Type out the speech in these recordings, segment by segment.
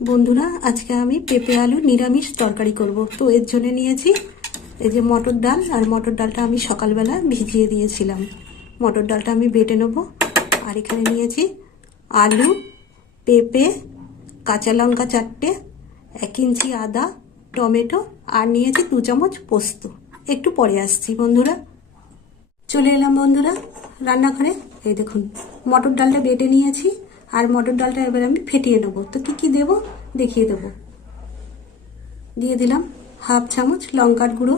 বন্ধুরা, আজকে আমি পেঁপে আলু নিরামিষ তরকারি করব। তো এর জন্য নিয়েছি এই যে মটর ডাল, আর মটর ডালটা আমি সকালবেলা ভিজিয়ে দিয়েছিলাম। মটর ডালটা আমি বেটে নেব, আর এখানে নিয়েছি আলু, পেঁপে, কাঁচা লঙ্কা চারটে, এক ইঞ্চি আদা, টমেটো, আর নিয়েছি দু চামচ পোস্ত। একটু পরে আসছি বন্ধুরা। চলে এলাম বন্ধুরা রান্নাঘরে। এই দেখুন, মটর ডালটা বেটে নিয়েছি। আর মটর ডালটা এবার আমি ফেটিয়ে নেব তো কি কি দেবো? দেখিয়ে দেবো। দিয়ে দিলাম হাফ চামচ লঙ্কার গুঁড়ো।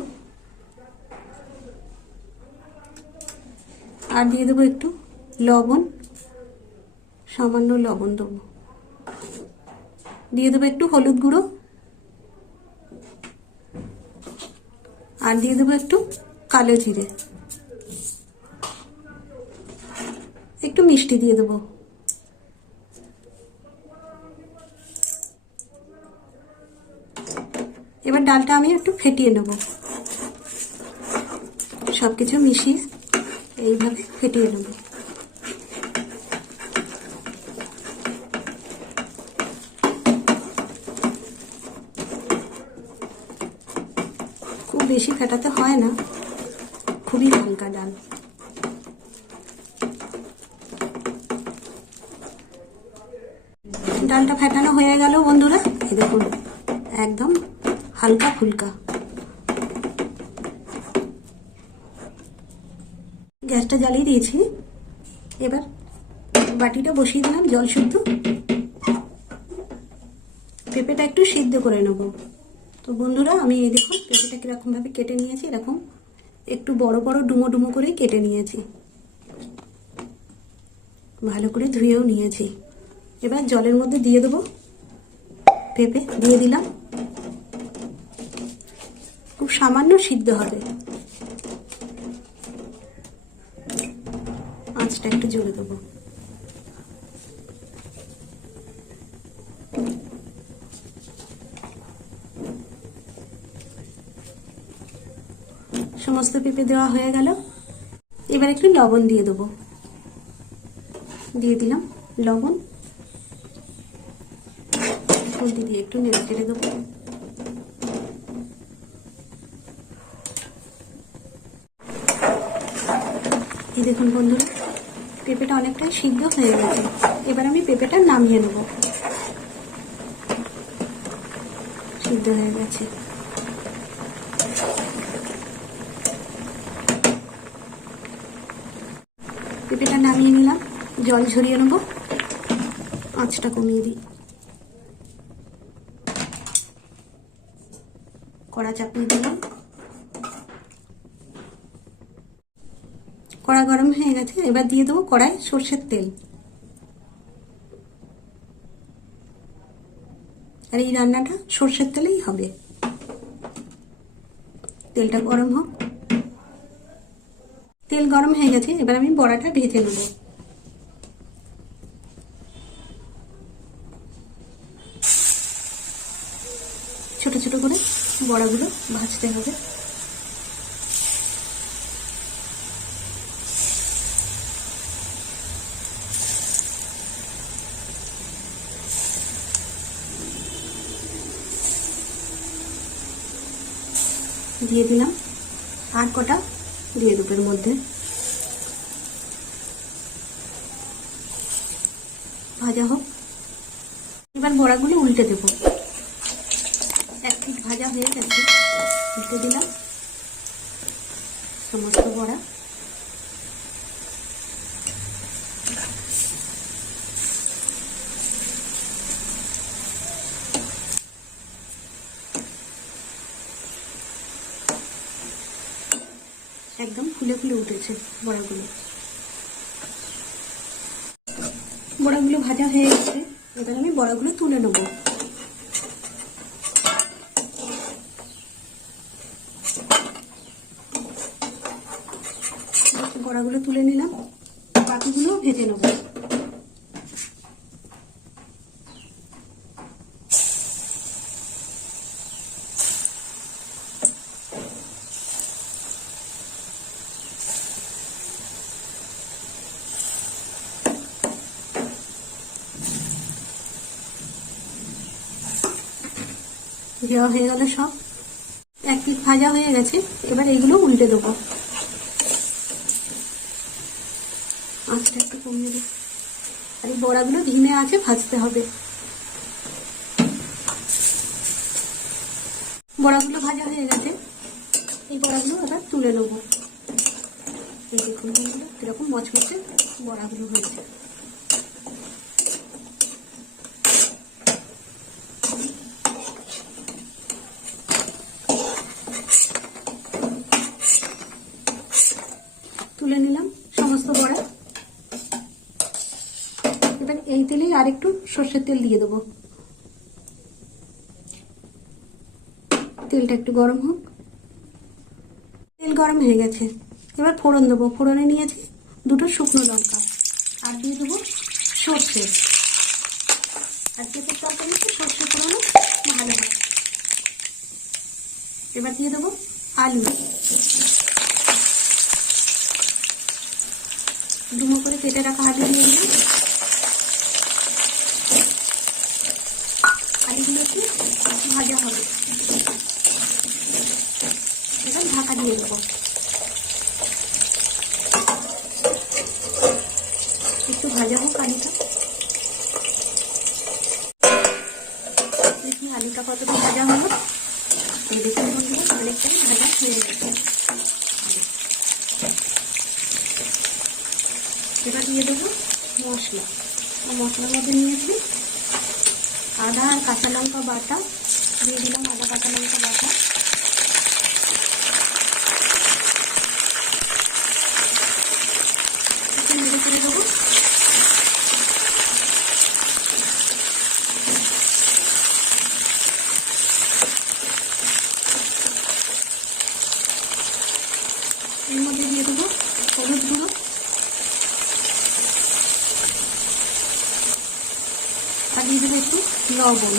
আর দিয়ে দেবো একটু লবণ। সামান্য লবণ দেবো। দিয়ে দেবো একটু হলুদ গুঁড়ো। আর দিয়ে দেবো একটু কালো জিরে। একটু মিষ্টি দিয়ে দেবো। এবার ডালটা আমি একটু ফেটিয়ে নেব। সব কিছু মিশিয়ে এইভাবে ফেটিয়ে নেব। খুব বেশি ফেটাতে হয় না, খুবই হালকা ডাল। ডালটা ফেটানো হয়ে গেল বন্ধুরা। দেখুন, একদম হালকা ফুলকা। গ্যাসটা জ্বালিয়ে দিয়েছি। এবার বাটিটা বসিয়ে দিলাম জল শুদ্ধ। পেঁপেটা একটু সিদ্ধ করে নেব। তো বন্ধুরা, আমি এই দেখুন পেঁপেটা কীরকমভাবে কেটে নিয়েছি, এরকম একটু বড় বড় ডুমো ডুমো করে কেটে নিয়েছি। ভালো করে ধুয়েও নিয়েছি। এবার জলের মধ্যে দিয়ে দেবো পেঁপে, দিয়ে দিলাম। সামান্য সিদ্ধ হবে। আঁচটা একটু জোরে দেবো। সমস্ত পেঁপে দেওয়া হয়ে গেল। এবার একটু লবণ দিয়ে দেবো। দিয়ে দিলাম লবণ। খুন্তি দিয়ে একটু নেড়ে চেড়ে দেবো। এই দেখুন বন্ধুরা, পেঁপেটা অনেকটাই সিদ্ধ হয়ে গেছে। এবার আমি পেঁপেটা নামিয়ে নেব। সিদ্ধ হয়ে গেছে। পেঁপেটা নামিয়ে নিলাম। জল ঝরিয়ে নেব। আঁচটা কমিয়ে দিই। কড়া চাপিয়ে দিলাম। কড়া গরম হয়ে গেছে, এবার দিয়ে দেবো কড়াই সর্ষের তেল। আর এই রান্নাটা সর্ষের তেলেই হবে। তেলটা গরম হোক। তেল গরম হয়ে গেছে, এবার আমি বড়াটা ভেজে নেব। ছোট ছোট করে বড়াগুলো ভাজতে হবে। দিয়ে দিলাম। আর কটা? দিয়ে দুপের মধ্যে। ভাজা হোক। এবার বড়াগুলি উল্টে দেব। এক ভাজা হয়ে গেছে। উল্টে দিলাম। সমস্ত বড়া। একদম ফুলে ফুলে উঠেছে বড়াগুলো। বড়াগুলো ভাজা হয়ে গেছে, এবার আমি বড়াগুলো তুলে নেব। বড়াগুলো তুলে নিলাম, বাকিগুলো ভেজে নেব। দেওয়া হয়ে গেল সব। এক পিঠ ভাজা হয়ে গেছে, এবার এগুলো উল্টে দেবো। আঁচটা একটু কমিয়ে দিই। আর এই বড়াগুলো ধিমে আছে, ভাজতে হবে। বড়াগুলো ভাজা হয়ে গেছে। এই বড়াগুলো এবার তুলে নেব। কীরকম মচমচে বড়াগুলো হয়েছে তুলে নিলাম সমস্ত বড়া এবার আরেকটু সর্ষের তেল দিয়ে দেবো। তেলটা একটু গরম হোক। তেল গরম হয়ে গেছে। এবার ফোড়ন দেবো। ফোড়নে নিয়েছি দুটো শুকনো লঙ্কা। আর দিয়ে দেবো সর্ষে। আর পেঁপের তরকারিতে সর্ষে ফোড়নো ভালো হয়। এবার দিয়ে দেবো আলু। ডুমো করে কেটে রাখা আলু দিয়ে দিলাম আলুগুলো একটু ভাজা হবে এবার ঢাকা দিয়ে দেবো একটু ভাজা হোক আলুটা দেখি আলুটা দেখুন অনেকটাই ভাজা হয়ে গেছে। এবার দিয়ে দেবো মশলা। মশলার মধ্যে নিয়েছি আদা কাঁচা লঙ্কা বাটা। দিয়ে দিলাম আদা কাঁচা লঙ্কা বাটা একটু নেড়ে চেড়ে দেবো এর মধ্যে দিয়ে দেবো হলুদ গুঁড়ো আর দিয়ে দেবো একটু লবণ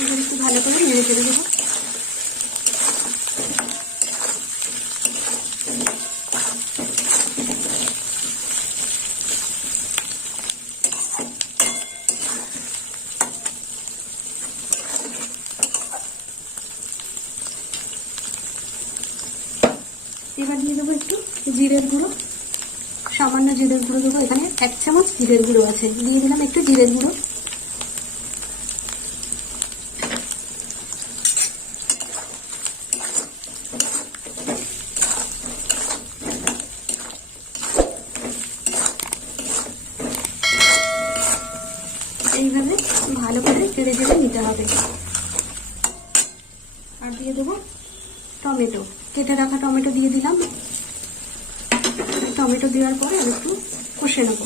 এবার একটু ভালো করে নেড়ে চেড়ে দেবো এবার দিয়ে দেবো একটু জিরের গুঁড়ো। সামান্য জিরের গুঁড়ো দেবো। এখানে এক চামচ জিরের গুঁড়ো আছে। দিয়ে দিলাম একটু জিরের গুঁড়ো। এইভাবে ভালো করে চেড়ে চেড়ে নিতে হবে। আর দিয়ে দেবো টমেটো। কেটে রাখা টমেটো দিয়ে দিলাম। টমেটো দেওয়ার পরে আমি একটু কষে নেব।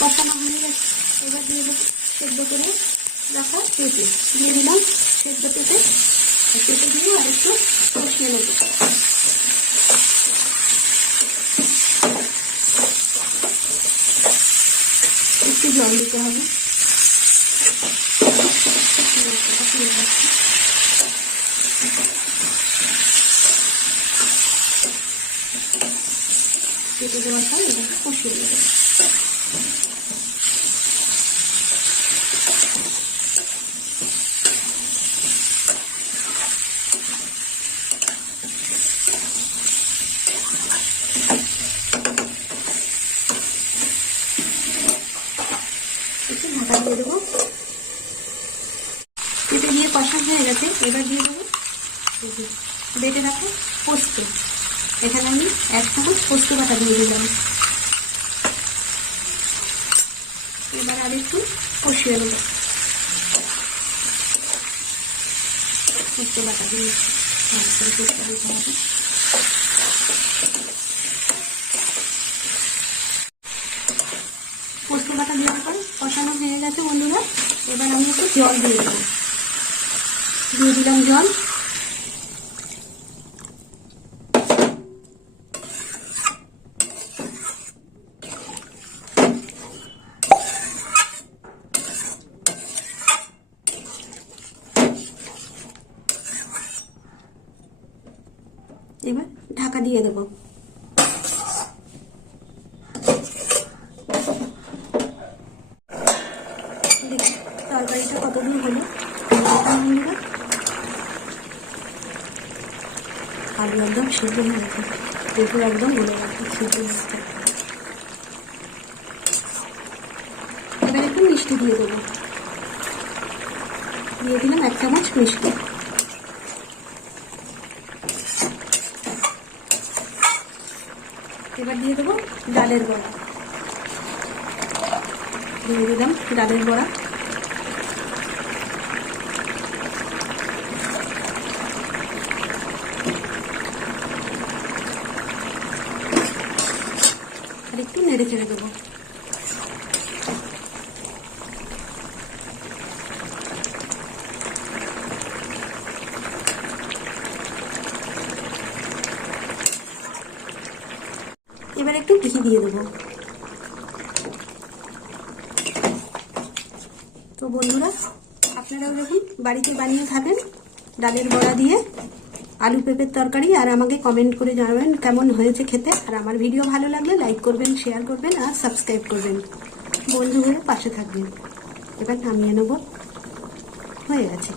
কষানো হয়ে গেছে। এবার দিয়ে দেবো সেদ্ধ করে রাখা পেঁপে। দিয়ে দিলাম সেদ্ধ পেঁপে আর পেঁপে দিয়ে আর একটু কষিয়ে নেব একটু জল দিতে হবে। কেটে দেওয়ার পর এটাকে কষিয়ে দেবো একটু ঢাকা দিয়ে দেবো পেঁপে দিয়ে কষা হয়ে গেছে এবার দিয়ে দেবো। বেটে রাখো পোস্ত। এখানে আমি এক চামচ পোস্ত বাটা দিয়ে দিলাম। এবার আর একটু কষিয়ে নেব। পোস্ত বাটা দিয়ে পোস্ত পোস্ত বাটা দেওয়ার পর কষানো হয়ে গেছে বন্ধুরা। এবার আমি একটু জল দিয়ে দেবো। দিয়ে দিলাম জল আলু একদম সিদ্ধ হয়ে গেছে পেঁপে একদম গলে গেছে সিদ্ধ হয়ে গেছে এবার একটু মিষ্টি দিয়ে দেবো। দিয়ে দিলাম এক চামচ মিষ্টি এবার দিয়ে দেবো ডালের বড়া। দিয়ে দিলাম ডালের বড়া আর একটু নেড়ে চেড়ে দেবো। এবার একটু ঘি দিয়ে দেবো। তো বন্ধুরা, আপনারাও দেখুন বাড়িতে বানিয়ে খাবেন, ডালের বড়া দিয়ে আলু পেঁপের তরকারি, আর আমাকে কমেন্ট করে জানাবেন কেমন হয়েছে খেতে। আর আমার ভিডিও ভালো লাগলে লাইক করবেন শেয়ার করবেন, আর সাবস্ক্রাইব করবেন। বন্ধু হয়ে পাশে থাকবেন। এবার নামিয়ে নেব। হয়ে গেছে।